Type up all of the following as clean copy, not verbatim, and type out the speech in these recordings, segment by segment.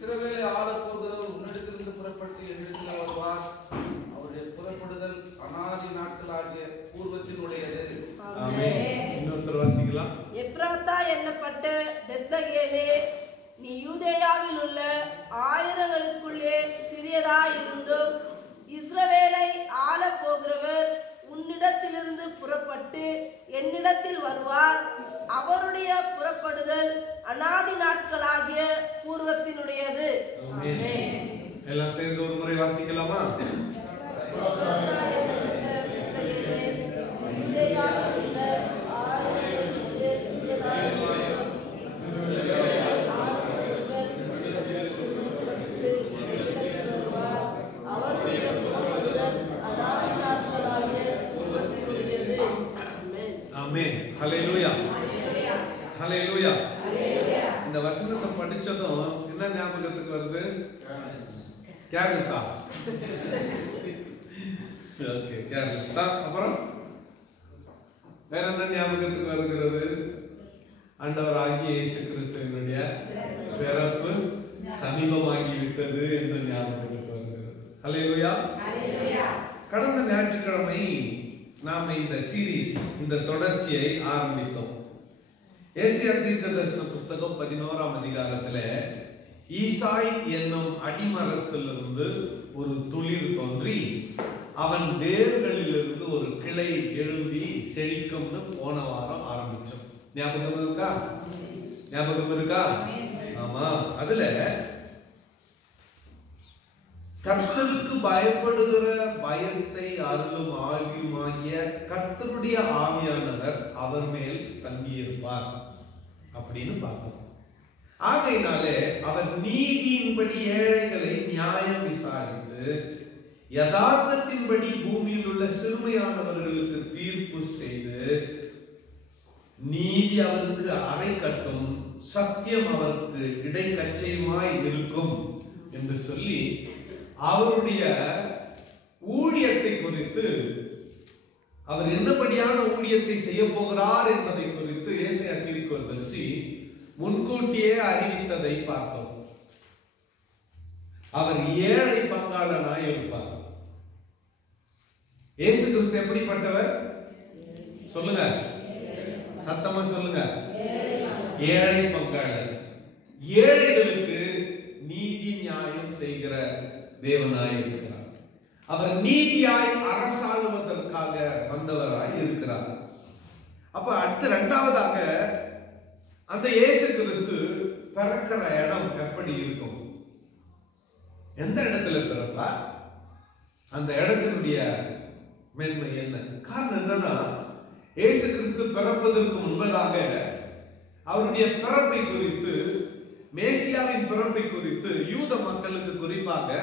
இஸ்ரவேலை ஆளப் போகிறவர் உன்னிடத்திலிருந்து புறப்பட்டு என்னிடத்தில் வருவார். அவருடைய புறப்படுதல் அநாதி நாட்களாகிய பூர்வத்தினுடையது. ஆமென். இன்னொருத்தர் வாசிக்கலாம். எப்ராத்தா என்னப்பட்ட பெத்லகேமே, நீ யூதேயாவில் உள்ள ஆயிரங்களுக்குள்ளே சிறியதாயிருந்தும் இஸ்ரவேலை ஆளப் போகிறவர் உன்னிடத்திலிருந்து புறப்பட்டு என்னிடத்தில் வருவார். அவருடைய புறப்படுதல் அநாதி நாட்களாகிய பூர்வத்தினுடையது. ஆமென். எல்லாம் சேர்ந்து ஒரு முறை வாசிக்கலாமா? ஆமென். ஹல்லேலூயா. ஹல்லேலூயா. இந்த வசனத்தை படிச்சதும் என்ன ஞாபகத்துக்கு வருது? கேரல்ஸா? ஓகே, கேரல்ஸ் தான். அப்புறம் வேற என்ன ஞாபகத்துக்கு வருகிறது? ஆண்டவராகிய இயேசு கிறிஸ்துவினுடைய பிறப்பு சமீபமாகிவிட்டது என்று ஞாபகத்துக்கு வருகிறது. ஹல்லேலூயா. கடந்த ஞாயிற்றுக்கிழமை நாம இந்த சீரீஸ், இந்த தொடர்ச்சியை ஆரம்பித்தோம். ஏசாயா தீர்க்கதரிசன புஸ்தகம் 11ஆம் அதிகாரத்திலே ஈசாய் என்னும் அடிமரத்திலிருந்து ஒரு துளிர் தோன்றி அவன் வேர்களிலிருந்து ஒரு கிளை எழும்பி செழிக்கும்னு போன வாரம் ஆரம்பிச்சோம். ஞாபகம் இருக்கா? ஞாபகம் இருக்கா? ஆமா. அதுல கர்த்தருக்கு பயப்படுகிற பயத்தை அருளும் ஆவியுமாகிய கர்த்தருடைய ஆவியானவர் அவர் மேல் தங்கியிருப்பார் அப்படின்னு பார்த்தோம். ஆகையினாலே அவர் நீதியின்படி ஏழைகளை நியாயம் விசாரித்து யதார்த்தத்தின்படி பூமியில் உள்ள சிறுமையானவர்களுக்கு தீர்ப்பு செய்து நீதி அவருக்கு அரை கட்டும், சத்தியம் அவருக்கு இடைக்கச்சையுமாய் இருக்கும் என்று சொல்லி அவருடைய ஊழியத்தை குறித்து, அவர் என்னபடியான ஊழியத்தை செய்ய போகிறார் என்பதை குறித்து ஏசாயா தீர்க்கதரிசி முன்கூட்டியே அறிவித்ததை பார்த்தோம். அவர் ஏழை பங்காளனாய் இருப்பார். இயேசு கிறிஸ்து எப்படிப்பட்டவர் சொல்லுங்க, சத்தமா சொல்லுங்க. ஏழை பங்காளர். ஏழைகளுக்கு நீதி நியாயம் செய்கிற தேவனாய் இருக்கிறார். அவர் நீதியாய் அரசாளுவதற்காக வந்தவராய் இருக்கிறார். அப்ப அடுத்து இரண்டாவதாக அந்த இயேசு கிறிஸ்து பிறக்கிற இடம் எப்படி இருக்கும்? எந்த இடத்துல பிறப்பார்? அந்த இடத்தினுடைய மேன்மை என்ன? காரணம் என்னன்னா, இயேசு கிறிஸ்து பிறப்பதற்கு முன்பதாக அவருடைய பிறப்பை குறித்து, மேசியாவின் பிறப்பை குறித்து யூத மக்களுக்கு, குறிப்பாக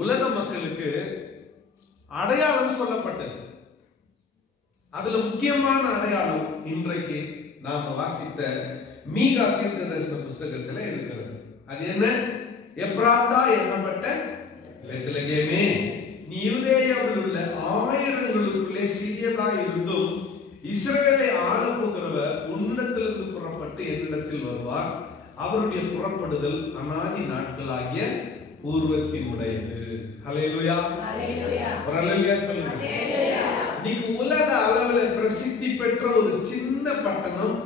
உலக மக்களுக்கு அடையாளம் சொல்லப்பட்டது. அதுல முக்கியமான அடையாளம் இன்றைக்கு நாம வாசித்த மீகா தீர்க்கதரிசன புஸ்தகத்தில் இருக்கிறது. அது என்ன? எப்ராத்தா என்னப்பட்ட பெத்லகேமே, நீ யூதேயாவில் உள்ள ஆயிரங்களுக்குள்ளே சிறியதாய் இருந்தும் இஸ்ரவேலை ஆளப் போகிறவர் உன்னிடத்திலிருந்து புறப்பட்டு என்னிடத்தில் வருவார். அவருடைய புறப்படுதல் அநாதி நாட்களாகிய பூர்வத்தினுடையது. ஹல்லேலூயா. ஒரு ஹல்லேலூயா சொல்லுங்க. நீங்க உலக அளவில் பிரசித்தி பெற்ற ஒரு சின்ன பட்டணம்,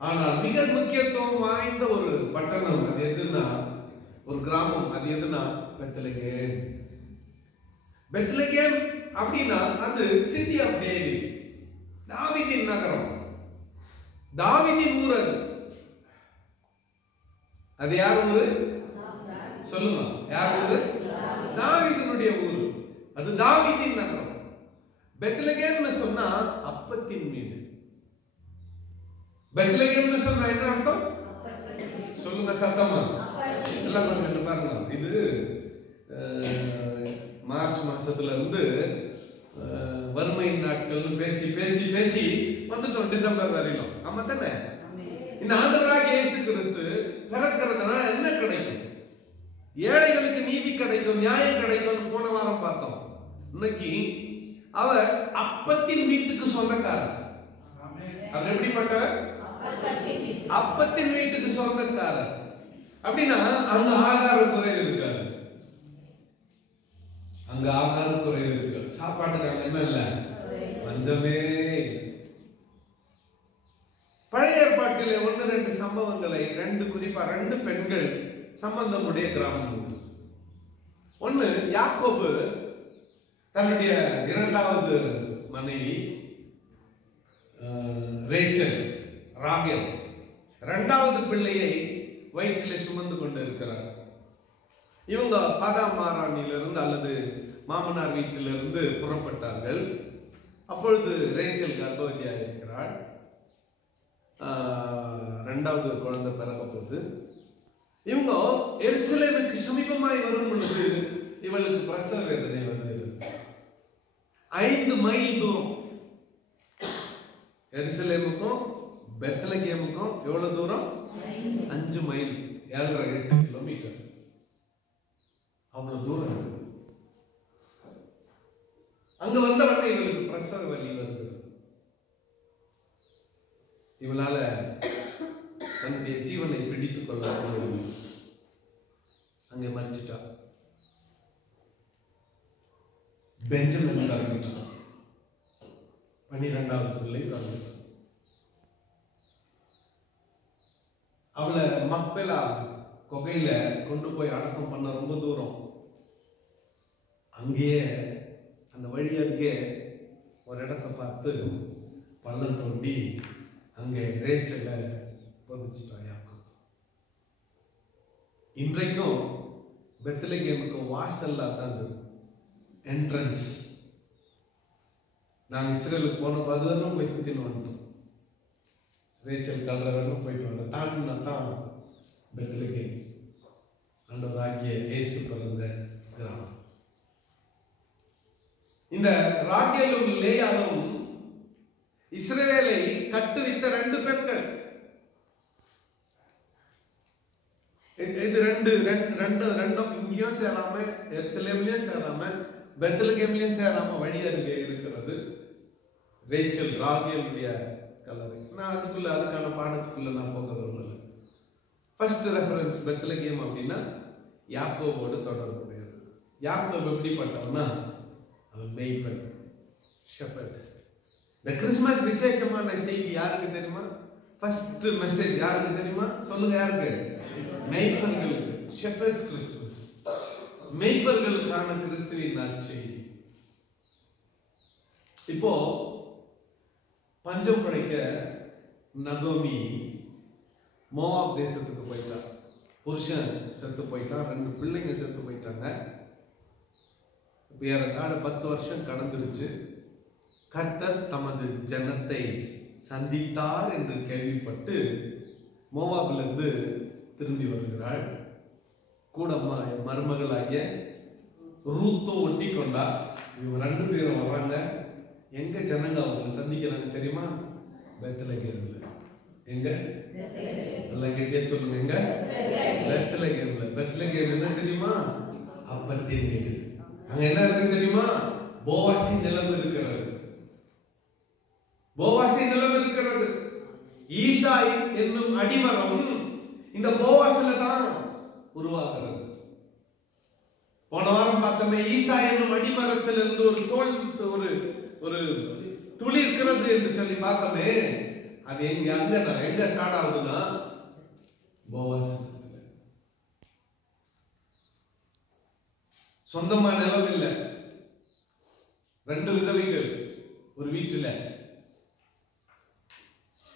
ஆனால் மிக முக்கியத்துவம் வாய்ந்த ஒரு பட்டணம். அது எதுனா, ஒரு கிராமம். அது எதுனா பெத்லகேம். பெத்லகேம் அப்படின்னா அது சிட்டி ஆஃப் டேவிட், தாவீதின் நகரம், தாவீதின் ஊர். அது அது யார் ஊரு சொல்லுங்க? யார் ஊரு? தாவீதினுடைய ஊர். அது தாவீதின் நகரம். பெத்லகேம்னு சொன்னா அப்பத்தின் வீடு. பெத்லகேம்னு சொன்னா என்ன அர்த்தம் சொல்லுங்க சத்தமா. எல்லாம் கொஞ்சம் பாருங்க. இது மார்ச் மாசத்துல இருந்து வறுமை நாட்கள் பேசி பேசி பேசி வந்துட்டோம் டிசம்பர் வரையிலும். ஆமா தானே? இந்த ஆண்டவராகிய இயேசு கிறிஸ்து பிறக்கிறதுனா என்ன கிடைக்கும்? ஏழைகளுக்கு நீதி கிடைக்கும், நியாயம் கிடைக்கும். போன வாரம் பார்த்தோம். இன்னைக்கு அவர் அப்பத்தின் வீட்டுக்கு சொந்தக்காரர். அவர் எப்படிப்பட்டவர்? அப்பத்தின் வீட்டுக்கு சொந்தக்காரர். அப்படின்னா அங்க ஆகார குறைவு இருக்காது. அங்க ஆகார குறைவு இருக்காது. சாப்பாட்டுக்கு அங்க என்ன இல்ல, பஞ்சமே. பழைய ஏற்பாட்டிலே 1-2 சம்பவங்களை, குறிப்பா 2 பெண்கள் சம்பந்தமுடைய கிராமம். ஒண்ணு, யாக்கோபு தன்னுடைய 2வது மனைவி ரேச்சல், ராகேல் 2வது பிள்ளையை வயிற்றிலே சுமந்து கொண்டு இருக்கிறார். இவங்க பாதாமாரானிலிருந்து அல்லது மாமனார் வீட்டிலிருந்து புறப்பட்டார்கள். அப்பொழுது ரேச்சல் கர்ப்பவதியாக இருக்கிறாள். 2வது குழந்தை பிறக்க போது இவங்க எருசலேமுக்கு சமீபமாய் வரும் பொழுது இவளுக்கு பிரசவ வேதனை வருகிறது. 5 மைல் தூரம். எருசலேமுக்கும் பெத்லகேமுக்கும் எவ்வளவு தூரம்? 5 மைல், 7-8 கிலோமீட்டர். அவ்வளவு தூரம். அங்க வந்தவங்க இவளுக்கு பிரசவ வலி வருது. இவளால தன்னுடைய ஜீவனை பிடித்துக் கொள்ள அங்கே மறிச்சிட்டா. பெஞ்சமின் தரங்கிட்டான். 12வது பிள்ளை தரங்கிட்டான். அவளை மக்பெலா குகையில கொண்டு போய் அடக்கம் பண்ண ரொம்ப தூரம். அங்கேயே அந்த வழி அருகே ஒரு இடத்தை பார்த்து பள்ளம் தோண்டி அங்கே ரேச்சல பொதிச்சிட்டான் யாக்கோபு. இன்றைக்கும் பெத்லகேமுக்கு வாசல்ல தான் என்ட்ரன்ஸ். நாங்கள் இஸ்ரேலுக்கு போன 10 வருடம் போய் சுத்தின்னு வந்துட்டோம். ரேச்சல் கல்றவரும் போயிட்டு வந்த தாண்டினா தான் பெத்லகேம், ஆண்டவராகிய இயேசு பிறந்த கிராமம். இந்த ராகேலும் லேயாலும் இஸ்ரவேலை கட்டுவித்த 2 பெண்கள். இது ரெண்டும் இங்கேயும் சேராம, எருசலேம்லயும் சேராம, பெத்லகேம்லயும் சேராம வழி அருகே இருக்கிறது ரேச்சல், ராகேலுடைய கலரை. நான் அதுக்கான பாடத்துக்குள்ள நான் போக விரும்பல. ஃபர்ஸ்ட் ரெஃபரன்ஸ் பெத்லகேம் அப்படின்னா யாக்கோபோடு தொடர்புடையது. யாக்கோபு எப்படிப்பட்டவனா? அவன் மேய்ப்பன், ஷெப்பர்ட். இந்த கிறிஸ்துமஸ் விசேஷமான செய்தி யாருக்கு தெரியுமா? ஃபர்ஸ்ட் மெசேஜ் யாருக்கு தெரியுமா? சொல்லுங்க, யாருக்கு? மேய்ப்பர்களுக்கு. ஷெப்பர்ட்ஸ் கிறிஸ்துமஸ், மேய்ப்பர்களுக்கான கிறிஸ்துவின் நற்செய்தி. இப்போ பஞ்சம் படைக்க நகோமி மோவாப் தேசத்துக்கு போயிட்டா. புருஷன் செத்து போயிட்டான், 2 பிள்ளைங்க செத்து போயிட்டாங்க. ஏறத்தாழ 10 வருஷம் கடந்துருச்சு. கர்த்தர் தமது ஜனத்தை சந்தித்தார் என்று கேள்விப்பட்டு மோவாபிலிருந்து திரும்பி வருகிறாள். கூட மருமகளாகிய ரூத்தோ ஒட்டி கொண்டா. இவங்க 2 பேரும் வர்றாங்க. எங்க ஜனங்க அவங்களை சந்திக்கிறாங்க தெரியுமா? பெத்லகேம்ல. எங்க? எல்லாம் கேட்டே சொல்லுங்க. எங்க? பெத்லகேம்ல. பெத்லகேம் என்ன தெரியுமா? அப்பத்தின் வீடு. அங்க என்ன இருக்கு தெரியுமா? போவாசி நிலம் இருக்கிறது. போவாசி நிலம் இருக்கிறது. ஈசாய் என்னும் அடிமரம் இந்த போவாசில தான் உருவாகிறது. போன வாரம் பார்த்தோமே, ஈசாய் என்னும் அடிமரத்திலிருந்து ஒரு துளி இருக்கிறது என்று சொல்லி பார்த்தோமே. அது எங்க ஸ்டார்ட் ஆகுதுன்னா போவாஸ். சொந்தமா நிலம் இல்ல, 2 விதவைகள் ஒரு வீட்டுல.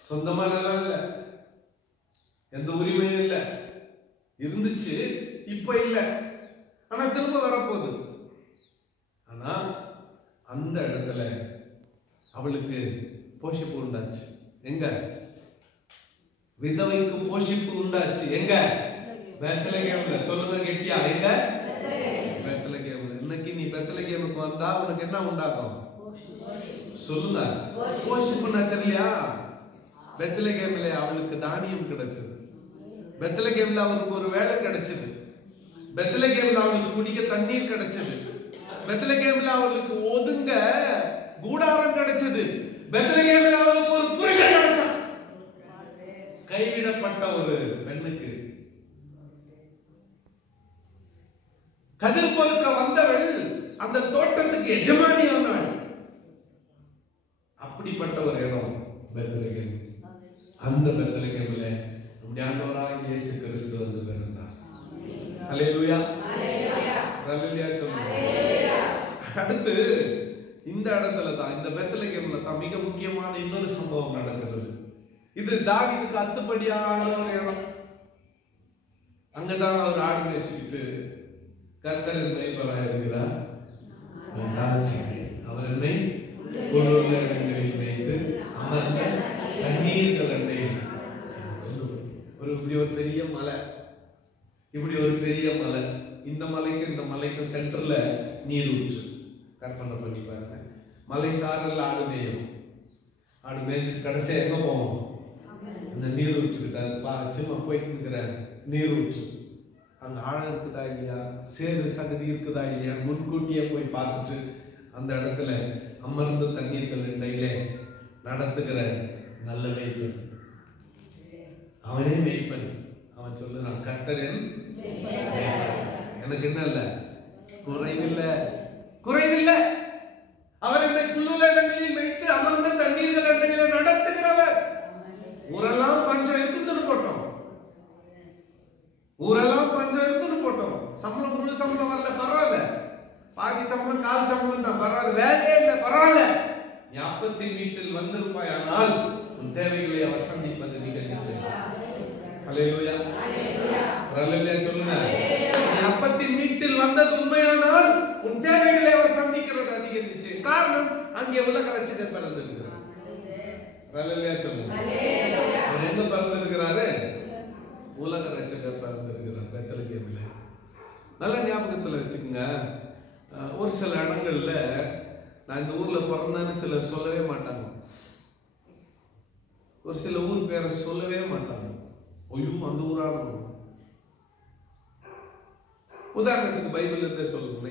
சொந்தமா நிலம் இல்ல, எந்த உரிமையும் இல்ல. இருந்துச்சு, இப்ப இல்ல, ஆனா திரும்ப வரப்போகுது. ஆனா அந்த இடத்துல அவளுக்கு போஷிப்பு உண்டாச்சு. எங்க? விதவைக்கு போஷிப்பு உண்டாச்சு. எங்க? பெத்லகேம்ல. சொல்லுங்க கெட்டியா, எங்க? பெத்லகேம்ல. இன்னைக்கு நீ பெத்லகேமுக்கு வந்தா உனக்கு என்ன உண்டாகும்? சொல்லுங்க. போஷிப்புன்னா தெரியலையா? பெத்லகேம்ல அவளுக்கு தானியம் கிடைச்சது. பெத்லகேம்ல அவருக்கு ஒரு வேலை கிடைச்சது. பெத்லகேம்ல அவளுக்கு குடிக்க தண்ணீர் கிடைச்சது. பெத்லகேம்ல அவளுக்கு ஒதுங்க கூடாரம் கிடைச்சது. பெத்லகேம்ல அவளுக்கு ஒரு புருஷன் கிடைச்சான். கைவிடப்பட்ட ஒரு பெண்ணுக்கு கதிர் பொறுக்க வந்தவள் அந்த தோட்டத்துக்கு எஜமானியானாள். அப்படிப்பட்ட ஒரு இடம் பெத்லகேம். அந்த பெத்லகேம்ல நம்முடைய ஆண்டவராகிய இயேசு கிறிஸ்து வந்து பிறந்தார். அல்லேலூயா, அல்லேலூயா சொல்லுங்க. அடுத்து இந்த இடத்துல தான், இந்த பெத்லகேம்ல தான் மிக முக்கியமான இன்னொரு சம்பவம் நடக்கிறது. இது தாவீதுக்கு அத்துப்படியான ஒரு இடம். அங்கதான் அவர் ஆடு மேய்ச்சிக்கிட்டு கர்த்தர் மேய்ப்பராக இருக்கிறார். அவர் என்னை புல்லுள்ள இடங்களில் மேய்த்து அமர்ந்த தண்ணீர்கள் அண்டையில். இப்படி ஒரு பெரிய மலை, இப்படி ஒரு பெரிய மலை, இந்த மலைக்கும் சென்டர்ல நீர் ஊற்று. கற்பனை பண்ணி பாருங்க. மலை சாரல் ஆடு மேயும், ஆடு மேய்ச்சிட்டு கடைசியா எங்க போவோம்? அந்த நீர் ஊற்றுக்கிட்ட சும்மா போயிட்டு இருக்கிற நீர் ஊற்று. அங்க ஆழம் இருக்குதா இல்லையா, சேறு சகதி இருக்குதா இல்லையா, முன்கூட்டியே போய் பார்த்துட்டு அந்த இடத்துல அமர்ந்த தண்ணீர்கள் இடையிலே நடத்துகிற நல்ல மேய்ப்பன். அவனே மேய்ப்பன். அவன் சொல்லுறான், கர்த்தரின் எனக்கு என்ன இல்ல, குறைவில்லை. அவர் என்னை புல்லுள்ள இடங்களில் வைத்து அமர்ந்த தண்ணீர்கள் இடையிலே நடத்துகிறவர். ஊரெல்லாம் பஞ்சம் இருக்குன்னு போட்டோம், ஊரெல்லாம் பஞ்சம் இருக்குன்னு போட்டோம். சம்பளம் முழு சம்பளம் வரல, பரவாயில்ல. பாதி சம்பளம் கால் சம்பளம் தான், பரவாயில்ல. வேலையே இல்லை, பரவாயில்ல. நீ அப்பத்தின் வீட்டில் வந்திருப்பாயானால் உன் தேவைகளை அவர் சந்திப்பது மிக நிச்சயம். அல்லேலூயா, அல்லேலூயா சொல்லுங்க. நீ அப்பத்தின் வீட்டில் வந்தது உண்மையானால் உன் தேவைகளை அவர் சந்திக்கிறது அதிக நிச்சயம். காரணம், அங்கே உலக ரட்சகர் பிறந்திருக்கிறார். அல்லேலூயா சொல்லுங்க. அவர் எங்க பிறந்திருக்கிறாரு? உலக ரட்சகர் பிறந்திருக்கிறார் பெத்லகேமில். நல்ல ஞாபகத்தில் வச்சுக்கோங்க. ஒரு சில இடங்கள்ல நான் இந்த ஊர்ல பிறந்தேன்னு சிலர் சொல்லவே மாட்டாங்க. ஒரு சில ஊர் பேரை சொல்லவே மாட்டாங்க. ஐயோ அந்த ஊரா இருக்கும். உதாரணத்துக்கு பைபிள் இருந்தே சொல்லுங்க.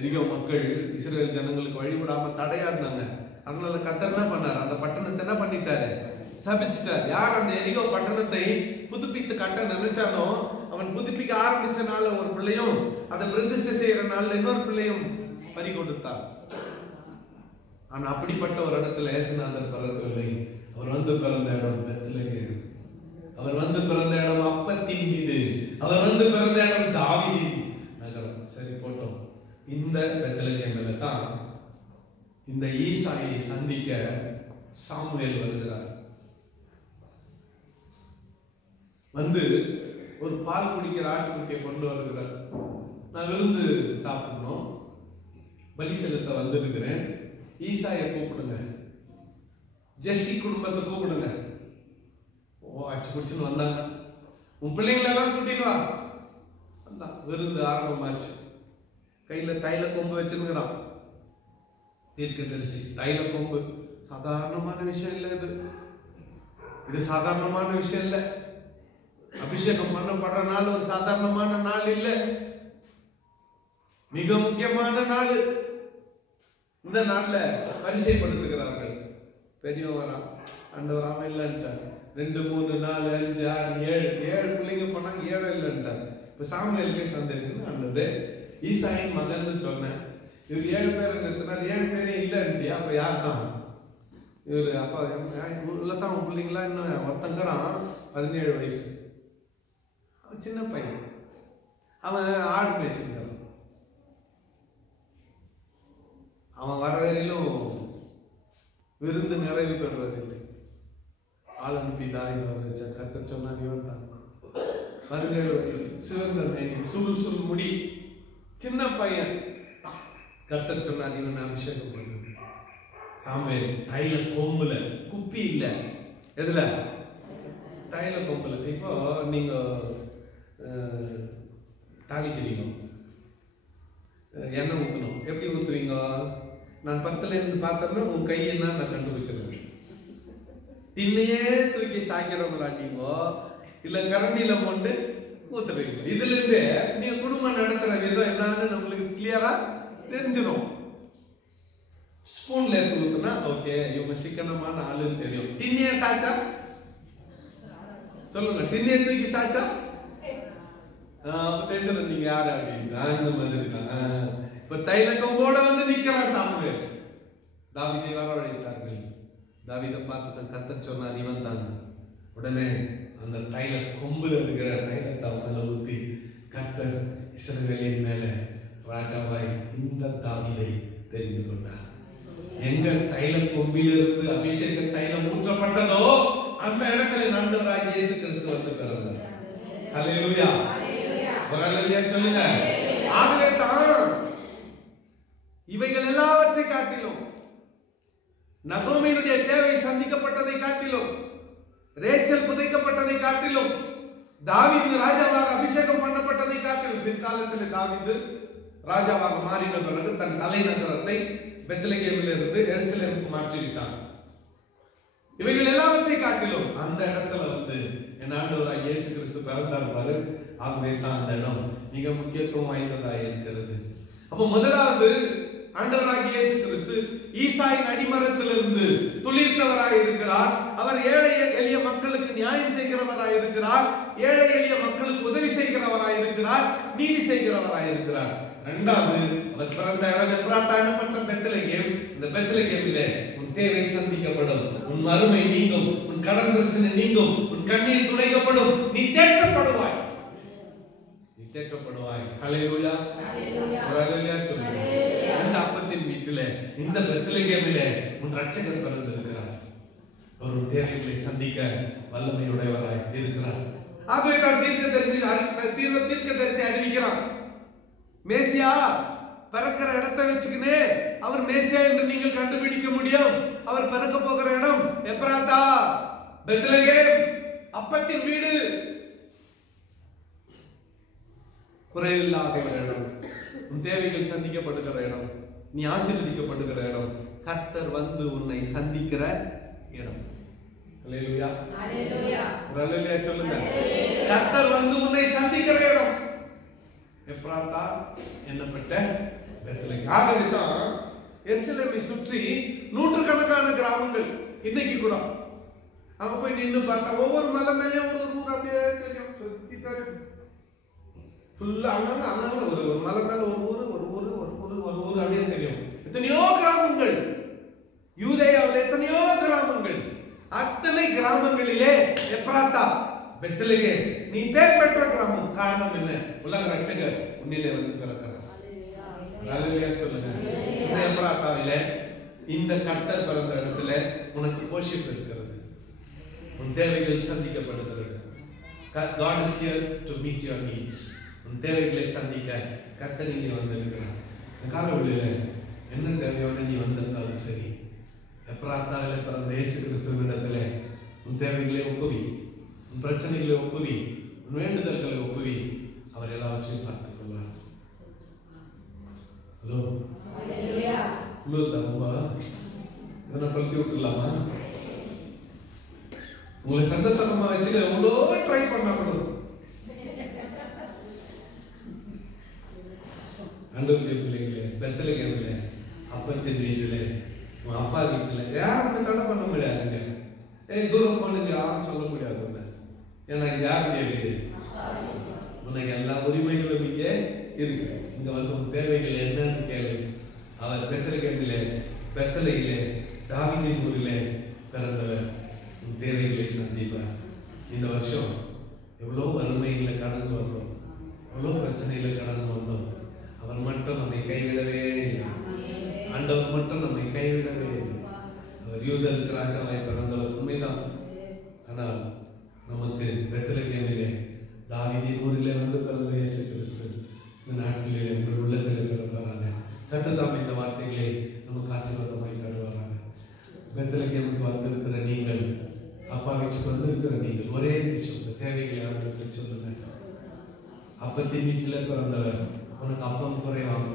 எரிகோ மக்கள் இஸ்ரேல் ஜனங்களுக்கு வழிவிடாம தடையா இருந்தாங்க. அதனால கர்த்தர் என்ன பண்ணார்? அந்த பட்டணத்தை என்ன பண்ணிட்டாரு? சபிச்சிட்டார். யார் அந்த எரிகோ பட்டணத்தை புதுப்பித்து கட்ட நினைச்சானோ அவன் புதுப்பிக்க ஆரம்பிச்ச நாள்ல ஒரு பிள்ளையும், அதை பிரதிஷ்டை செய்யற நாள்ல இன்னொரு பிள்ளையும் பறி கொடுத்தார். ஆனா அப்படிப்பட்ட ஒரு இடத்துல ஏசுநாதர் பிறக்கவில்லை. அவர் வந்து பிறந்த இடம் பெத்லகேம். அவர் வந்து பிறந்த இடம் அப்பத்தின் வீடு. அவர் வந்து பிறந்த இடம் தாவீதின் நகரம். சரி போட்டோம். இந்த பெத்லகேம்ல தான் இந்த ஈசாயை சந்திக்க சாமுவேல் வருகிறார். வந்து ஒரு பால் குடிக்கிற ஆட்டுக்குட்டியை கொண்டு வருகிறார். நான் விருந்து சாப்பிடணும், பலி செலுத்த வந்திருக்கிறேன். ஈசாயை கூப்பிடுங்க, ஜெஸ்ஸி குடும்பத்தை கூப்பிடுங்க. ஓ அச்சு குடிச்சுன்னு வந்தாங்க. உன் பிள்ளைங்களெல்லாம் கூட்டிட்டு வா. வந்தான். விருந்து ஆரம்பமாச்சு. கையில தைல கொம்பு வச்சுருக்கிறான். தீர்க்கதரிசி தைல கொம்பு சாதாரணமான விஷயம் இல்லை. இது சாதாரணமான விஷயம் இல்லை. அபிஷேகம் பண்ணப்படுற நாள் ஒரு சாதாரணமான நாள் இல்லை, மிக முக்கியமான நாள். இந்த நாள்ல பரிசைப்படுத்துகிறார்கள். பெரியவரா ஆண்டவராம இல்லைன்ட்டார். 2 3 4 5 6 7 பிள்ளைங்க பண்ணாங்க, 7 இல்லைன்ட்டார். இப்ப சாமுவேலுக்கே சந்தேகம். ஆண்டவரே ஈசாயின் மகன் சொன்னேன், இவர் 7 பேர் நிறுத்தினார், 7 பேரே இல்லைன்ட்டியா? அப்ப யார் தான் இவரு? அப்பா இல்லதான் உன் பிள்ளைங்களா? இன்னும் ஒருத்தங்கிறான் 17 வயசு, சின்ன பையன். அவன் ஆடு மேய்ச்சிருக்கான். அவன் வரவேறையிலும் விருந்து நிறைவு பெறுவதில்லை. ஆள் அனுப்பி தாவீதை வச்ச. கர்த்தர் சொன்னார், இவன் தான் 17 வயசு, சிவந்த மேனி, சுருள் முடி, சின்ன பையன். கர்த்தர் சொன்னார், இவன் அபிஷேகம் பண்ணு. சாமுவேல் தைல கொம்புல, குப்பி இல்ல, எதுல? தைல கொம்புல. இப்போ நீங்க தாளிக்கிறீங்க, எண்ணெய் ஊற்றணும். எப்படி ஊற்றுவீங்க? நான் பக்கத்துல இருந்து பார்த்தோம்னா உன் கையென்னா நான் கண்டுபிடிச்சிருவேன். தின்னையே தூக்கி சாய்க்கிறவங்களா நீங்க, இல்ல கரண்டியில போட்டு ஊத்துறீங்க. இதுல இருந்து நீங்க குடும்பம் நடத்துற விதம் என்னன்னு நம்மளுக்கு கிளியரா தெரிஞ்சிடும். ஸ்பூன்ல எடுத்து ஊத்துனா ஓகே, இவங்க சிக்கனமான ஆளுன்னு தெரியும். டின்னிய சாச்சா சொல்லுங்க, டின்னிய தூக்கி சாச்சா டென்ஷன் நீங்க யாரு அப்படின்னா இந்த மாதிரி இருக்காங்க. இப்ப தைல கொம்போட வந்து நிக்கிறான் சாமுவேல். தாவீதை வரவழைத்தார்கள். தாவீதை பார்த்து கர்த்தர் சொன்னார் இவன் தான். உடனே அந்த தைல கொம்புல இருக்கிற தைலத்தை அவங்கள ஊத்தி கர்த்தர் இஸ்ரவேலின் மேல ராஜாவாய் இந்த தாவீதை தெரிந்து கொண்டார். எங்க தைல கொம்பிலிருந்து அபிஷேக தைலம் ஊற்றப்பட்டதோ அந்த இடத்துல ஆண்டவராகிய இயேசு கிறிஸ்து வந்து பிறந்தார். ஹல்லேலூயா. ஹல்லேலூயா சொல்லுங்க. ஆகவே தான் இவைகள் எல்லாவற்றை காட்டிலும் நகோமியினுடைய தேவை சந்திக்கப்பட்டதை காட்டிலும் ரேச்சல் புதைக்கப்பட்டதை காட்டிலும் தாவீது ராஜாவாக அபிஷேகம் பண்ணப்பட்டதை காட்டிலும் பிற்காலத்தில் தாவீது ராஜாவாக மாறின பிறகு தன் தலைநகரத்தை பெத்லகேமில் இருந்து எருசலேமுக்கு மாற்றிவிட்டான். இவைகள் எல்லாவற்றை காட்டிலும் அந்த இடத்துல வந்து என் ஆண்டவராகிய இயேசு கிறிஸ்து பிறந்தார் பாரு. ஆகவே தான் அந்த இடம் மிக முக்கியத்துவம் வாய்ந்ததாக இருக்கிறது. அப்ப முதலாவது ஆண்டவராகிய இயேசு கிறிஸ்து ஈசாயின் அடிமரத்திலிருந்து துளிர்த்தவராய் இருக்கிறார். அவர் ஏழை எளிய மக்களுக்கு நியாயம் செய்கிறவராய் இருக்கிறார். ஏழை எளிய மக்களுக்கு உதவி செய்கிறவராய் இருக்கிறார். நீதி செய்கிறவராய் இருக்கிறார். இரண்டாவது அவர் பிறந்த இடம் எப்ராத்தா எனப்பட்ட பெத்லகேம். இந்த பெத்லகேமிலே உன் தேவை சந்திக்கப்படும், உன் வறுமை நீங்கும், உன் கடன் பிரச்சனை நீங்கும், உன் கண்ணீர் துடைக்கப்படும், நீ தேற்றப்படுவாய். தேற்றப்படுவாய். ஹல்லேலூயா. ஹல்லேலூயா சொல்லுங்க. இந்த அப்பத்தின் வீட்டிலே இந்த பெத்லகேமிலே உன் இரட்சகர் பிறந்திருக்கிறார். ஒரு தேவைகளை சந்திக்க வல்லமையுடையவராய் இருக்கிறார். ஆகவே தான் தீர்க்கதரிசி அறிவிக்கிறான். மேசியா பிறக்கிற இடத்தை வச்சுக்கினே அவர் மேசியா என்று நீங்கள் கண்டுபிடிக்க முடியும். அவர் பிறக்க போகிற இடம் எப்ராத்தா, பெத்லகேம், அப்பத்தின் வீடு, குறைவில்லாத ஒரு இடம், உன் தேவைகள் சந்திக்கப்படுகிற இடம், நீ ஆசீர்வதிக்கப்படுகிற இடம், கர்த்தர் வந்து உன்னை சந்திக்கிற இடம். ஹல்லேலூயா. ஹல்லேலூயா. ஹல்லேலூயா சொல்லுங்க. கர்த்தர் வந்து உன்னை சந்திக்கிற இடம் எப்ராத்தா என்னப்பட்ட பெத்லகேம். ஆகவே தான் எருசலேமை சுற்றி நூற்றுக்கணக்கான கிராமங்கள் இன்னைக்கு கூட அங்க போய் நின்று பார்த்தா ஒவ்வொரு மலை மேலேயும் ஒரு ஊர் அப்படியே தெரியும். சுத்தி தெரியும் ஃபுல்லா அங்கங்க ஒரு மலை மேல ஒரு ஊர் அப்படியே தெரியும். எத்தனையோ கிராமங்கள் யூதேயாவில், எத்தனையோ கிராமங்கள். அத்தனை கிராமங்களிலே எப்ராத்தா, பெத்லகேம் நீ பேர் பெற்ற கிராமம். காரணம் என்ன? உலக இரட்சகர் உன்னிலே வந்து பிறக்கிறார். ஹல்லேலூயா சொல்லுங்க. இந்த எப்ராத்தாவிலே இந்த கர்த்தர் பிறந்த இடத்துல உனக்கு போஷிப்பு இருக்கிறது. உன் தேவைகள் சந்திக்கப்படுகிறது. God is here to meet your needs. உன் தேவைகளை சந்திக்க கர்த்தர் இங்கே வந்திருக்கிறார். இந்த காலவெளியில என்ன தேவையோட நீ வந்திருந்தாலும் சரி, எப்ராத்தாவிலே பிறந்த இயேசு கிறிஸ்துவினிடத்திலே உன் தேவைகளை ஒப்புவி, உன் பிரச்சனைகளை ஒப்புவி, உன் வேண்டுதல்களை ஒப்புவி. அவர் எல்லாவற்றையும் பார்த்துக் கொள்வார். ஹலோ. ஹல்லேலூயா. ரொம்ப இதனை பழுத்தி விட்டுலாமா? உங்களை சந்தோஷமா வச்சுக்க எவ்வளோ ட்ரை பண்ண முடியும். அன்புடைய பிள்ளைகளே, பெத்லகேமிலே அப்பத்தின் வீட்டிலே உன் அப்பா வீட்டில் யாரும் தடை பண்ண முடியாதுங்க. தூரம் போனது யாரும் சொல்ல முடியாது. ஏன்னா யாருடைய வீடு? உனக்கு எல்லா உரிமைகளும் இங்கே இருக்கு. இங்க வந்து உன் தேவைகள் என்னன்னு கேளு. அவர் பெத்லகேமிலே, பெத்லகேமிலே, தாவீதின் ஊரிலே பிறந்தவர். உன் தேவைகளை சந்திப்பார். இந்த வருஷம் எவ்வளோ வறுமைகளை கடந்து வந்தோம், எவ்வளோ பிரச்சனைகளை கடந்து வந்தோம். அவர் மட்டும் நம்மை கைவிடவே இல்லை. ஆண்டவர் மட்டும் நம்மை கைவிடவே இல்லை. அவர் யூதருக்கு ராஜாவாய் பிறந்தவர் உண்மைதான். ஆனால் நமக்கு பெத்லகேமிலே தாவீதின் ஊரிலே வந்து பிறந்த இயேசு கிறிஸ்து இந்த நாட்டிலே எங்கள் உள்ளத்தில் பிறப்பாராக. கர்த்தர் தாம் இந்த வார்த்தைகளை நமக்கு ஆசீர்வாதமாய் தருவாராக. பெத்லகேமுக்கு வந்திருக்கிற நீங்கள், அப்பா வீட்டுக்கு வந்திருக்கிற நீங்கள், ஒரே நிமிஷம் இந்த தேவைகளை ஆண்டவருக்கு சொல்லுங்க. அப்பத்தின் வீட்டில் பிறந்தவர் உனக்கு அப்பம் குறைவாங்க.